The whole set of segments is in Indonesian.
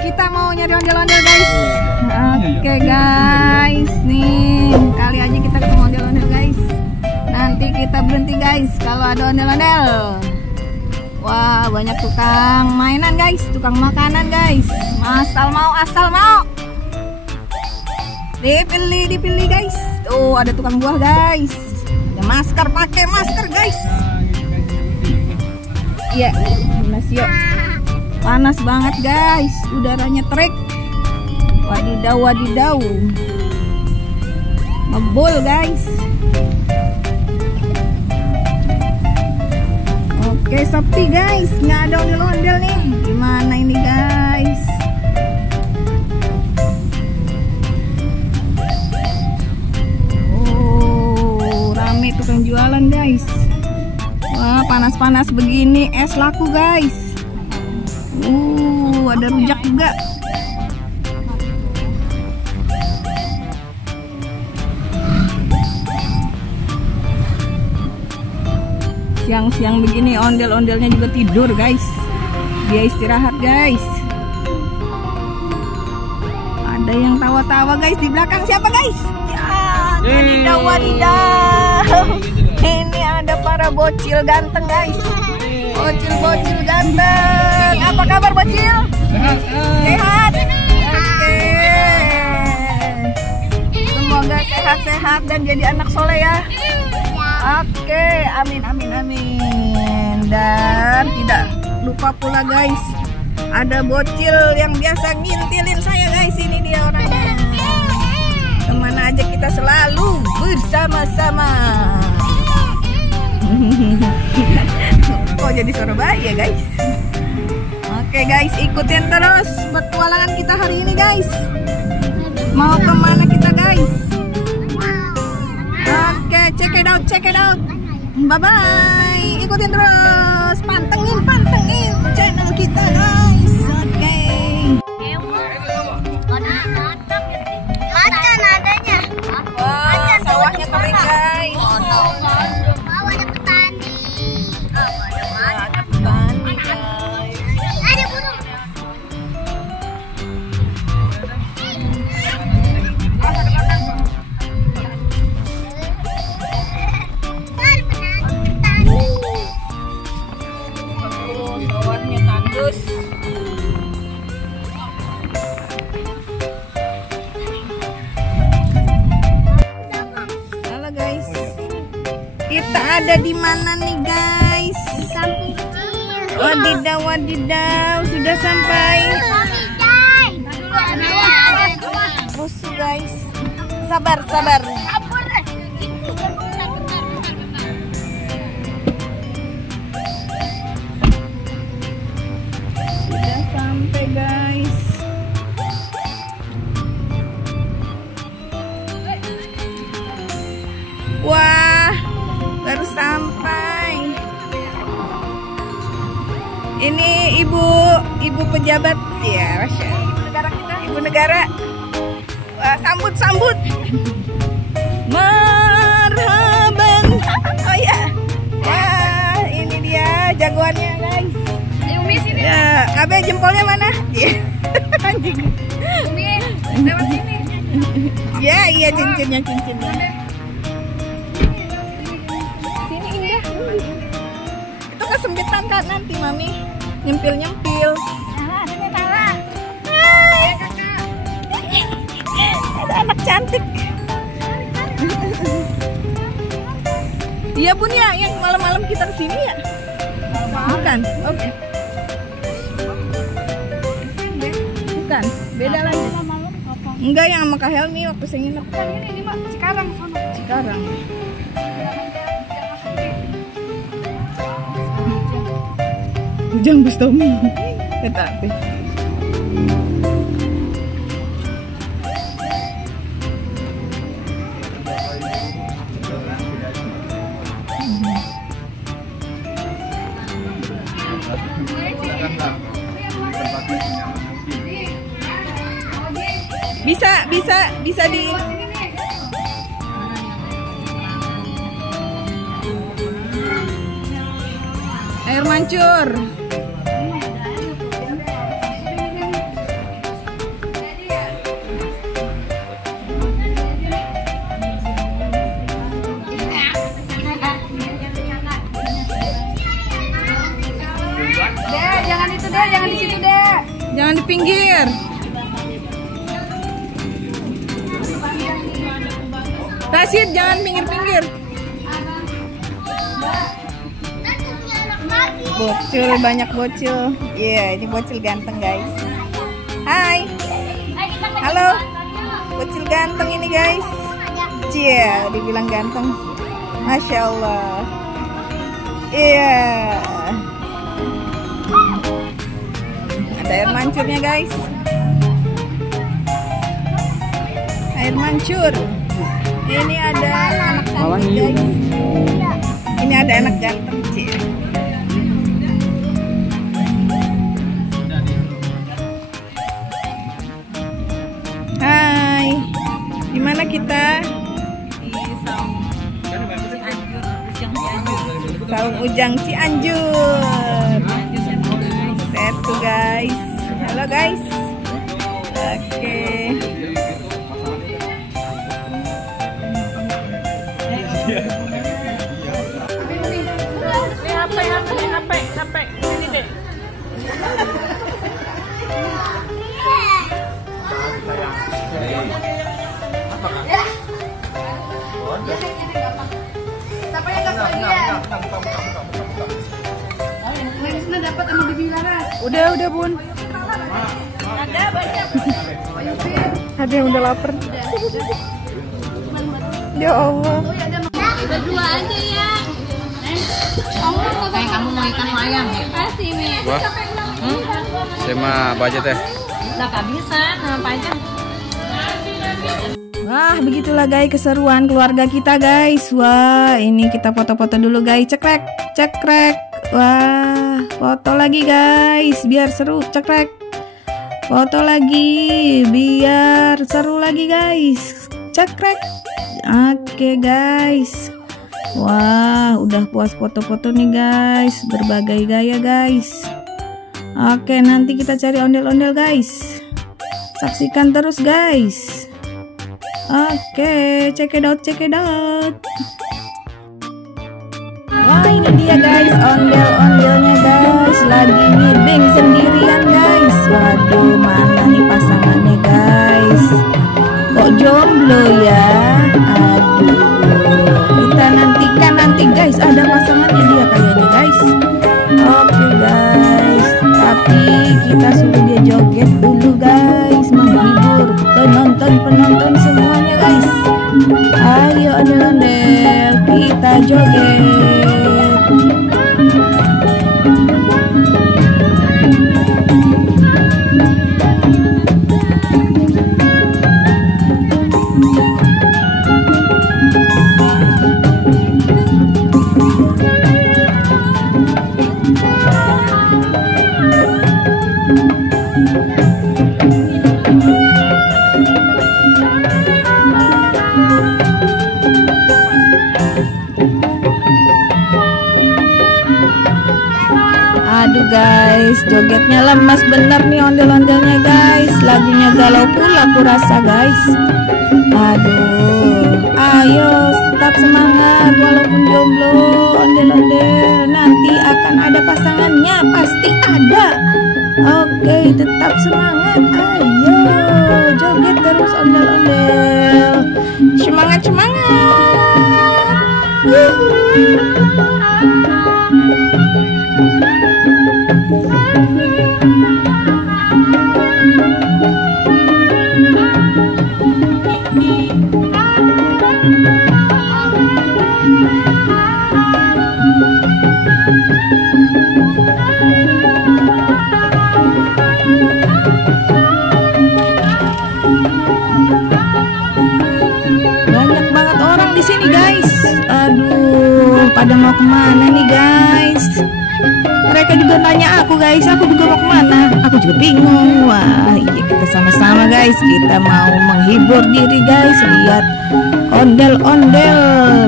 kita mau nyari ondel-ondel guys. Oke guys, nih kali aja kita ketemu ondel-ondel guys. Nanti kita berhenti guys kalau ada ondel-ondel. Wah, banyak tukang mainan guys, tukang makanan guys. Asal mau. Dipilih guys. Tuh ada tukang buah guys. Ada masker, pakai masker guys. Iya, Nasio. Panas banget guys, udaranya terik. Wadidaw. Ngebul guys. Oke, sepi guys, nggak ada ondel-ondel nih. Gimana ini guys? Oh, rame tukang jualan guys. Wah, panas-panas begini es laku guys. Ada rujak juga. Siang-siang begini ondel-ondelnya juga tidur guys. Dia istirahat guys. Ada yang tawa-tawa guys di belakang. Siapa guys? Ya, wadidaw. Ini ada para bocil ganteng guys. Bocil ganteng. Apa kabar bocil? Sehat. Oke. Semoga sehat-sehat dan jadi anak soleh ya. Oke, amin. Dan tidak lupa pula guys, ada bocil yang biasa ngintilin saya guys. Ini dia orangnya. Kemana aja kita selalu bersama-sama. Kok jadi Surabaya guys? Oke guys, ikutin terus petualangan kita hari ini guys. Mau kemana kita guys? Oke, check it out. Bye bye. Ikutin terus, pantengin channel kita guys. Oke. Macan adanya. Wah, sawahnya kering guys. Ada petani. Ada petani guys. Ada burung. Sawahnya tandus. Halo guys. Kita ada di mana nih guys? Di kampung kecil. Wadidaw, sudah sampai. Rusuh guys. Sabar. Sudah sampai guys. Wah, baru sampai. Ini ibu pejabat ya, ibu negara kita, ibu negara. Wah, sambut. Marhaban. Oh ya. Wah, ini dia jagoannya guys. Umi sini. Ya, Abe jempolnya mana? Anjing. Umi lewat sini. Ya, iya cincinnya. Sini indah. Itu kesempitan kan nanti mami nyempil. Adanya Tala. Hai. Ada anak cantik. Iya bun ya, yang malam-malam kita kesini ya? Bukan. Oke. Bukan. Beda lagi. Enggak, yang sama Kak Helmi waktu saya nginep. Ini mah sekarang. Ujang Bustomi. Tetapi bisa di air mancur. Dek, jangan itu deh, jangan di situ deh. Jangan di pinggir. Rasid, jangan pinggir-pinggir. Bocil, banyak bocil. Iya, ini bocil ganteng guys. Hai. Halo. Bocil ganteng ini guys. Cie, dibilang ganteng. Masya Allah. Iya. Ada air mancurnya guys. Air mancur. Ini ada anak cantik guys. Ini ada anak ganteng. Cie. Hai. Dimana kita? Saung Ujang Cianjur. Setu guys. Halo guys. Oke. HP. Sini deh. Siapa yang dapat dia? Lelisna dapat sama Bibi Laras. Udah bun. Ada banyak. Ada yang udah lapar. Ya Allah. Berdua aja ya. Kamu mau ikan layang ya? Kasih nih. Wah. Sama budget ya. Lah gak bisa, apa aja. Wah, begitulah guys keseruan keluarga kita guys. Wah, ini kita foto-foto dulu guys. Cekrek. Wah, foto lagi guys biar seru. Cekrek. Foto lagi biar seru lagi guys. Cekrek. Oke guys. Wah, udah puas foto-foto nih guys. Berbagai gaya guys. Oke, nanti kita cari ondel-ondel guys. Saksikan terus guys. Oke, check it out. Wah, ini dia guys, ondel-ondelnya guys. Lagi ngibing sendirian guys. Waduh, mana nih pasangannya guys? Kok jomblo ya? Aduh, kita nantikan nanti guys. Ada pasangannya dia kayaknya guys. Oke guys, tapi kita suruh dia joget dulu guys, menghibur penonton semuanya guys. Ayo ondel-ondel, kita joget. Aduh guys, jogetnya lemas bener nih ondel-ondelnya guys. Lagunya galau pula aku rasa guys. Aduh, ayo tetap semangat walaupun jomblo ondel-ondel. Nanti akan ada pasangannya, pasti ada. Oke, tetap semangat. Ayo joget terus ondel-ondel. Semangat. Banyak banget orang di sini guys. Aduh, pada mau kemana nih guys? Mereka juga nanya aku guys, aku juga mau kemana? Aku juga bingung. Wah, iya kita sama-sama guys. Kita mau menghibur diri guys. Lihat ondel-ondel,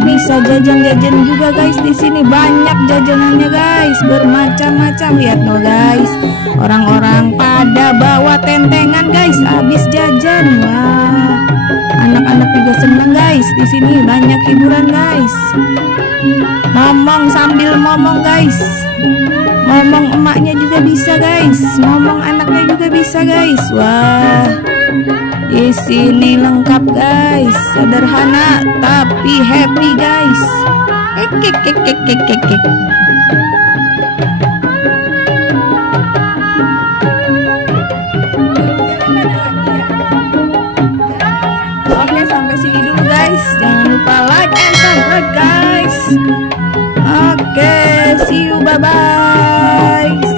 bisa jajan-jajan juga guys di sini. Banyak jajanannya guys, bermacam-macam. Lihat no guys, orang-orang pada bawa tentengan guys, habis jajan. Wah, anak-anak juga seneng guys. Di sini banyak hiburan guys. Ngomong sambil ngomong guys. Ngomong emaknya juga bisa guys. Ngomong anaknya juga bisa guys. Wah, di sini lengkap guys. Sederhana tapi happy guys. Kek. Oke, sampai sini dulu guys. Jangan lupa like and subscribe guys. Oke, see you, bye bye.